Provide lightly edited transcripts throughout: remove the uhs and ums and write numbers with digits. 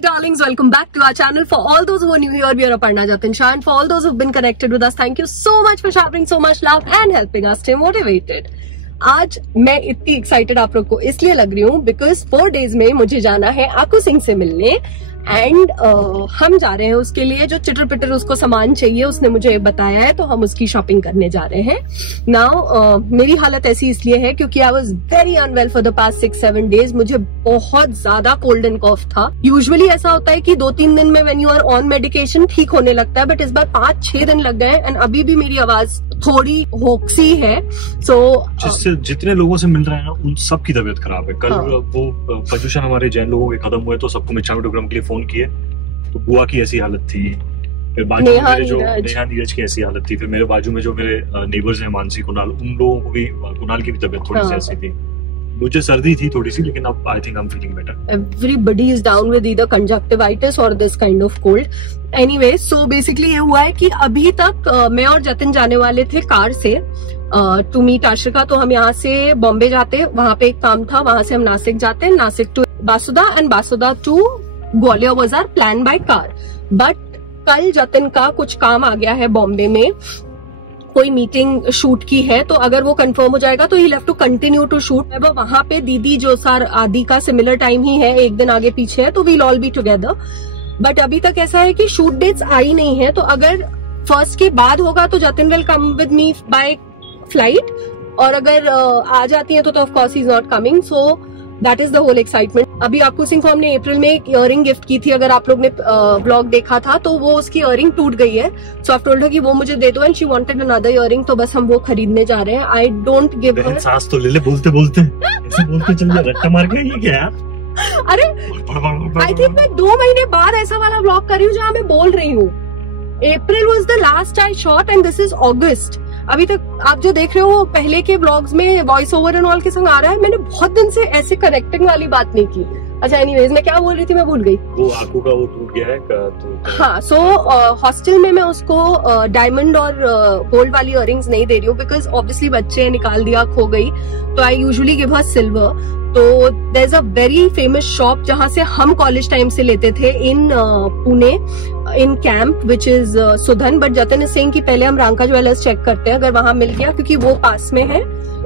darlings, welcome back to our channel. For all those who are new here, we are Aparna Jatin Shah, and for all those who've been connected with us, thank you so much for showering so much love and helping us stay motivated. आज मैं इतनी excited आप लोग को इसलिए लग रही हूँ बिकॉज 4 days में मुझे जाना है आकू सिंह से मिलने एंड हम जा रहे हैं उसके लिए जो चिटर पिटर उसको सामान चाहिए उसने मुझे बताया है, तो हम उसकी शॉपिंग करने जा रहे हैं। नाउ मेरी हालत ऐसी इसलिए है क्योंकि I was very unwell for the past 6-7 days। मुझे बहुत ज्यादा कोल्ड एंड कॉफ था। यूजुअली ऐसा होता है कि 2-3 दिन में when you are on medication ठीक होने लगता है, बट इस बार 5-6 दिन लग गए एंड अभी भी मेरी आवाज थोड़ी होक्सी है। सो जिससे जितने लोगों से मिल रहे हैं उन सबकी तबीयत खराब है। कल वो प्रदूषण हमारे जैन लोगों के खत्म हुए तो सबको मिच्छामी डुक्कड़म के लिए फोन किए, तो बुआ की ऐसी हालत थी, फिर बाजू में मेरे जो नेहा नीरज की ऐसी हालत थी, फिर मेरे बाजू में जो मेरे नेबर्स हैं मानसी कुणाल, उन लोगों को भी, कुणाल की भी तबीयत थोड़ी सी ऐसी थी। मुझे सर्दी थी थोड़ी सी, लेकिन अब I think I am feeling better. Everybody is down with either conjunctivitis और this kind of cold. Anyway, so basically ये हुआ है कि अभी तक मैं और जतिन जाने वाले थे कार से टू मीट आश्रिका। तो हम यहाँ से बॉम्बे जाते, वहां पे एक काम था, वहां से हम नासिक जाते, Nashik to Basuda and Basuda to Gwalior was our plan by car. But कल जतिन का कुछ काम आ गया है बॉम्बे में, कोई मीटिंग शूट की है, तो अगर वो कंफर्म हो जाएगा तो he have to continue to shoot. अब वहां पे दीदी जो सार आदि का सिमिलर टाइम ही है, एक दिन आगे पीछे है, तो we'll all be together. But अभी तक ऐसा है कि शूट डेट्स आई नहीं है, तो अगर फर्स्ट के बाद होगा तो Jatin will come with me by flight, और अगर आ जाती है तो of course he is not coming. So that is the whole excitement. अभी आपको सिंह को हमने अप्रैल में एक इयररिंग गिफ्ट की थी, अगर आप लोग ने व्लॉग देखा था तो वो उसकी इयररिंग टूट गई है। सो आई टोल्ड हर कि वो मुझे दे दो and she wanted another earring, तो बस हम वो खरीदने जा रहे हैं। I don't give her. सांस तो ले ले बोलते बोलते ऐसे बोलते चल जा, रट्टा मार के। ये क्या यार? अरे आई थिंक मैं 2 महीने बाद ऐसा वाला व्लॉग कर रही हूँ जहाँ मैं बोल रही हूँ। April was the last eye shot and this is August. अभी तक आप जो देख रहे हो पहले के व्लॉग्स में वॉइस ओवर एंड ऑल के संग आ रहा है। मैंने बहुत दिन से ऐसे कनेक्टिंग वाली बात नहीं की। अच्छा, एनीवेज मैं क्या बोल रही थी, मैं भूल गई। वो आंखों का वो टूट गया है तो हाँ, सो हॉस्टल में मैं उसको डायमंड और गोल्ड वाली इयररिंग्स नहीं दे रही हूँ बिकॉज ऑब्वियसली बच्चे निकाल दिया, खो गई, तो I usually give her silver. तो there is a very famous shop जहां से हम कॉलेज टाइम से लेते थे in Pune, in camp which is Sudhan. But Jatin is saying कि पहले हम रांका ज्वेलर्स चेक करते हैं अगर वहां मिल गया, क्योंकि वो पास में है।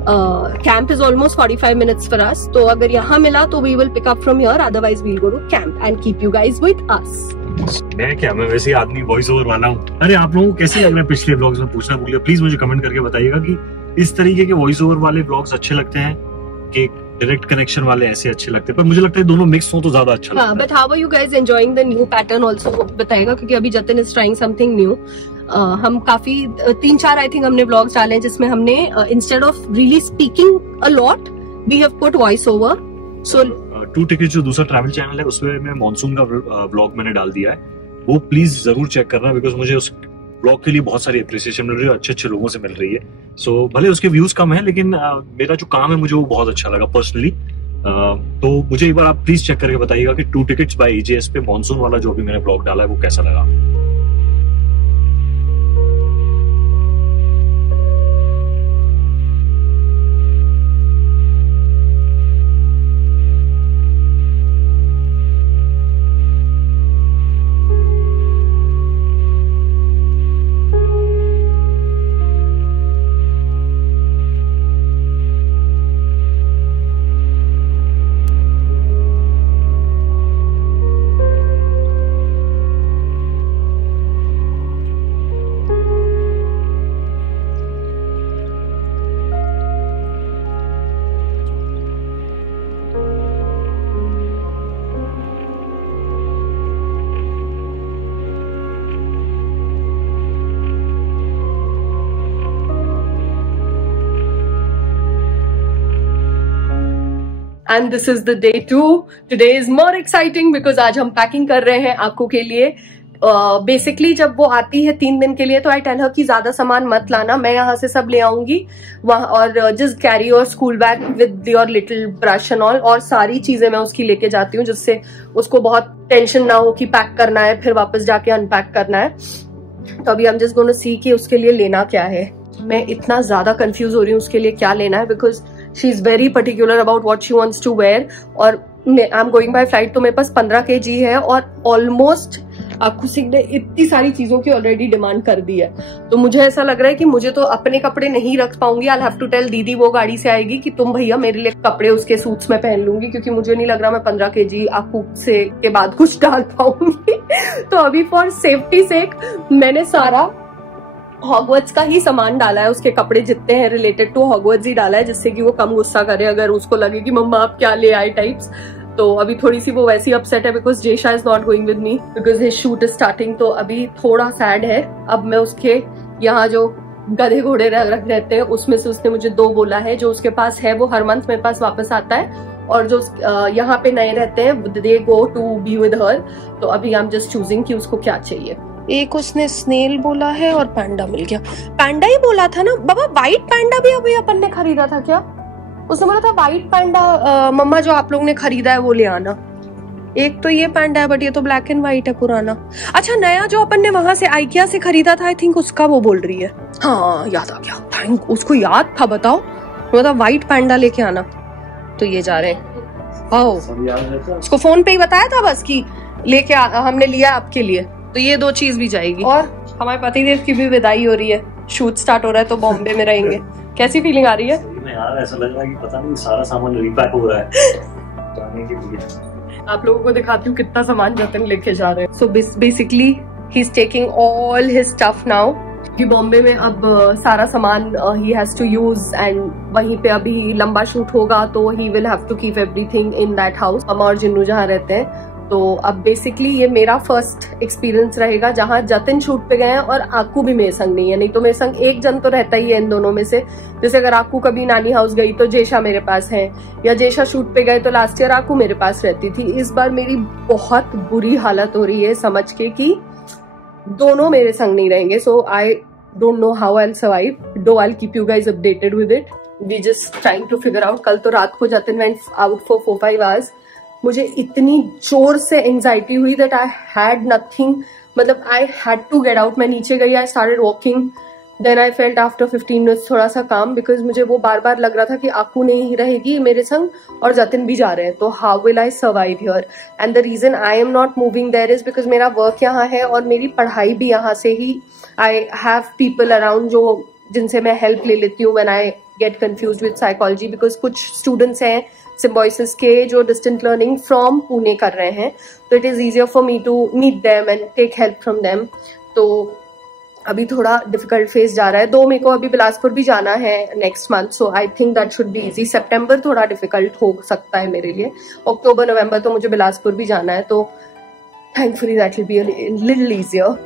Camp is almost 45 minutes for us, तो अगर यहाँ मिला तो we will pick up from here, otherwise we'll go to camp and keep you guys with us. मैं वैसे आदमी वॉइस ओवर वाला हूँ। अरे आप लोगों को कैसे लग रहा है? पिछले ब्लॉग्स में पूछना भूल गया, प्लीज मुझे कमेंट करके बताइएगा कि इस तरीके के वॉइस ओवर वाले ब्लॉग्स अच्छे लगते हैं कि डायरेक्ट कनेक्शन वाले ऐसे अच्छे लगते हैं। पर मुझे लगता है दोनों मिक्स हो तो ज्यादा अच्छा लगता है। But how are you guys enjoying the new pattern also बताएगा, क्योंकि अभी Jatin is trying something new. हम काफी 3-4 आई थिंक हमने ब्लॉग्स डाले हैं जिसमें हमने instead of really speaking a lot we have put voice over. So 2 ticket जो दूसरा ट्रैवल चैनल है उसमें मैं मॉनसून का ब्लॉग मैंने डाल दिया है, वो प्लीज जरूर चेक करना बिकॉज मुझे उस ब्लॉग के लिए बहुत सारी अप्रिसिएशन मिल रही है, अच्छे लोगों से मिल रही है। सो भले उसके व्यूज कम है, लेकिन मेरा जो काम है मुझे वो बहुत अच्छा लगा पर्सनली। तो मुझे एक बार आप प्लीज चेक करके बताइएगा कि 2 टिकट्स बाय EJS पे मॉनसून वाला जो भी मैंने ब्लॉग डाला है वो कैसा लगा। And this is the day 2। Today is more exciting because आज हम पैकिंग कर रहे हैं आंखों के लिए। बेसिकली जब वो आती है 3 दिन के लिए तो आई टेल हर कि ज्यादा सामान मत लाना, मैं यहाँ से सब ले आऊंगी वहां, और just carry your school bag with your little brush and all, और सारी चीजें मैं उसकी लेके जाती हूँ जिससे उसको बहुत टेंशन ना हो कि पैक करना है फिर वापस जाके अनपैक करना है। तो अभी हम जस्ट गोना सी कि उसके लिए लेना क्या है। मैं इतना ज्यादा कंफ्यूज हो रही हूँ उसके लिए क्या लेना है because she is very particular about what she wants to wear, और I am going by flight, तो मेरे पास 15 kg है और ऑलमोस्ट आखू सिंह ने इतनी सारी चीजों की ऑलरेडी डिमांड कर दी है। तो मुझे ऐसा लग रहा है कि मुझे तो अपने कपड़े नहीं रख पाऊंगी। आई हैव टू टेल दीदी, वो गाड़ी से आएगी, कि तुम भैया मेरे लिए कपड़े उसके सूट्स में पहन लूंगी, क्योंकि मुझे नहीं लग रहा मैं 15 kg आखू से के बाद कुछ डाल पाऊंगी। तो अभी फॉर सेफ्टी सेक मैंने सारा हॉगवर्ट्स का ही सामान डाला है, उसके कपड़े जितने हैं रिलेटेड टू हॉगवर्ट्स ही डाला है, जिससे कि वो कम गुस्सा करे अगर उसको लगे कि मम्मा आप क्या ले आए टाइप्स। तो अभी थोड़ी सी वो वैसी अपसेट है because Jesha is not going with me because his shoot is starting. तो अभी थोड़ा सैड है। अब मैं उसके यहाँ जो गधे घोड़े रख रहते हैं उसमें से उसने मुझे 2 बोला है, जो उसके पास है वो हर मंथ मेरे पास वापस आता है, और जो यहाँ पे नए रहते हैं they go to be with her. तो अभी आई एम जस्ट चूजिंग कि उसको क्या चाहिए। एक उसने स्नेल बोला है और पैंडा मिल गया। पैंडा ही बोला था ना बाबा, व्हाइट पैंडा भी अभी अपन ने खरीदा था क्या? उसने बोला था व्हाइट पैंडा मम्मा जो आप लोग ने खरीदा है वो ले आना। एक तो ये पैंडा है बट ये तो ब्लैक एंड व्हाइट है पुराना। अच्छा नया जो अपन ने वहां से आइकिया से खरीदा था आई थिंक उसका वो बोल रही है। हाँ याद आ गया, थैंक, उसको याद था। बताओ मतलब व्हाइट पैंडा लेके आना। तो ये जा रहे हैं, उसको फोन पे ही बताया था बस कि लेके हमने लिया आपके लिए। तो ये 2 चीज भी जाएगी। और हमारे पतिदेव की भी विदाई हो रही है, शूट स्टार्ट हो रहा है तो बॉम्बे में रहेंगे। कैसी फीलिंग आ रही है? यार ऐसा लग रहा है कि पता नहीं सारा सामान रीपैक हो रहा है जाने के लिए। आप लोगों को दिखाती हूँ कितना सामान जतन लेके जा रहे हैं। So basically he is taking all his stuff now. कि बॉम्बे में अब सारा सामान he has to use and वहीं पे अभी लंबा शूट होगा तो he will have to keep everything in that house. हम और जिन्नू जहाँ रहते हैं। तो अब बेसिकली ये मेरा फर्स्ट एक्सपीरियंस रहेगा जहाँ जतिन शूट पे गए हैं और आकू भी मेरे संग नहीं है। नहीं तो मेरे संग एक जन तो रहता ही है इन दोनों में से। जैसे अगर आकू कभी नानी हाउस गई तो जेशा मेरे पास है, या जेशा शूट पे गए तो लास्ट ईयर आकू मेरे पास रहती थी। इस बार मेरी बहुत बुरी हालत हो रही है समझ के कि दोनों मेरे संग नहीं रहेंगे। So I don't know how I will survive, do I will keep you guys updated with it. We just trying to figure out. कल तो रात को Jatin went out for 4-5 hours. मुझे इतनी जोर से एंजाइटी हुई दैट आई हैड नथिंग, मतलब I had to get out. मैं नीचे गई, I started walking, then I felt after 15 minutes थोड़ा सा काम, बिकॉज मुझे वो बार बार लग रहा था कि आकू नहीं रहेगी मेरे संग और जतिन भी जा रहे हैं। तो how will I survive here? And the reason I am not moving there is because मेरा वर्क यहाँ है और मेरी पढ़ाई भी यहाँ से ही। आई हैव पीपल अराउंड जो जिनसे मैं हेल्प ले लेती हूँ when I get confuse with psychology, because कुछ स्टूडेंट्स हैं सिम्बॉयसिस के जो डिस्टेंट लर्निंग फ्रॉम पुणे कर रहे हैं। तो it is easier for me to meet them and take help from them. तो अभी थोड़ा डिफिकल्ट फेज जा रहा है। 2 मई को अभी बिलासपुर भी जाना है next month, so I think that should be easy. सितंबर थोड़ा डिफिकल्ट हो सकता है मेरे लिए। अक्टूबर नवंबर तो मुझे बिलासपुर भी जाना है, तो thankfully that will be a little easier.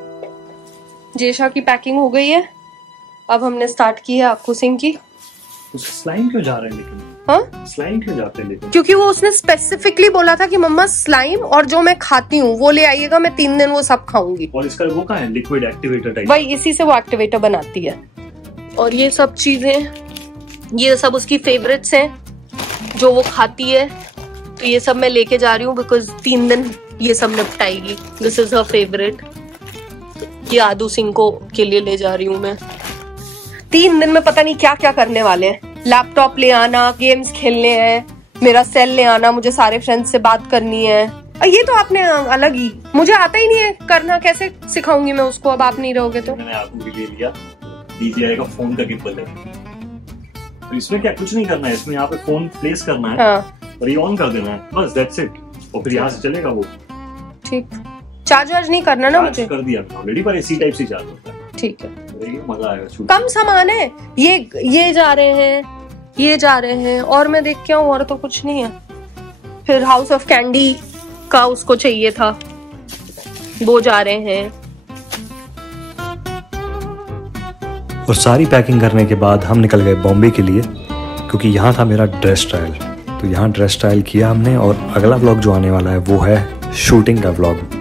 Jesha की पैकिंग हो गई है। अब हमने स्टार्ट की है आखू सिंह की। स्लाइम क्यों जा रहे हैं लेकिन? हाँ? स्लाइम क्यों जाते हैं लेकिन? क्योंकि वो उसने स्पेसिफिकली बोला था कि मम्मा स्लाइम और जो मैं खाती हूँ वो ले आइएगा, मैं 3 दिन वो सब खाऊंगी। और इसका वो कहाँ है लिक्विड एक्टिवेटर टाइप? वही इसी से वो एक्टिवेटर बनाती है। और ये सब चीजें, ये सब उसकी फेवरेट्स हैं जो वो खाती है। तो ये सब मैं लेके जा रही हूँ बिकॉज 3 दिन ये सब निपटाएगी। This is her favourite. ये आदू सिंह को के लिए ले जा रही हूँ मैं। 3 दिन में पता नहीं क्या क्या करने वाले हैं। लैपटॉप ले आना, गेम्स खेलने हैं, मेरा सेल ले आना, मुझे सारे फ्रेंड्स से बात करनी है। ये तो आपने अलग ही, मुझे आता ही नहीं है करना, कैसे सिखाऊंगी मैं उसको अब आप नहीं रहोगे तो। मैंने आपको भी ले लिया DJI का फोन का गिम्बल है। तो इसमें क्या कुछ नहीं करना है, इसमें यहाँ पे फोन प्लेस करना है। हाँ। और ये ऑन कर देना है बस, दैट्स इट। और फिर यहाँ से चलेगा वो। ठीक। चार्ज वार्ज नहीं करना ना मुझे? कर दिया ऑलरेडी, पर इसी टाइप से चार्ज होता है। ठीक है, मजा आएगा। कम सामान है। ये जा रहे हैं, ये जा रहे हैं, और मैं देख के आऊं और तो कुछ नहीं है। फिर हाउस ऑफ कैंडी का उसको चाहिए था, वो जा रहे हैं। और सारी पैकिंग करने के बाद हम निकल गए बॉम्बे के लिए, क्योंकि यहाँ था मेरा ड्रेस ट्रायल। तो यहाँ ड्रेस ट्रायल किया हमने, और अगला व्लॉग जो आने वाला है वो है शूटिंग का व्लॉग।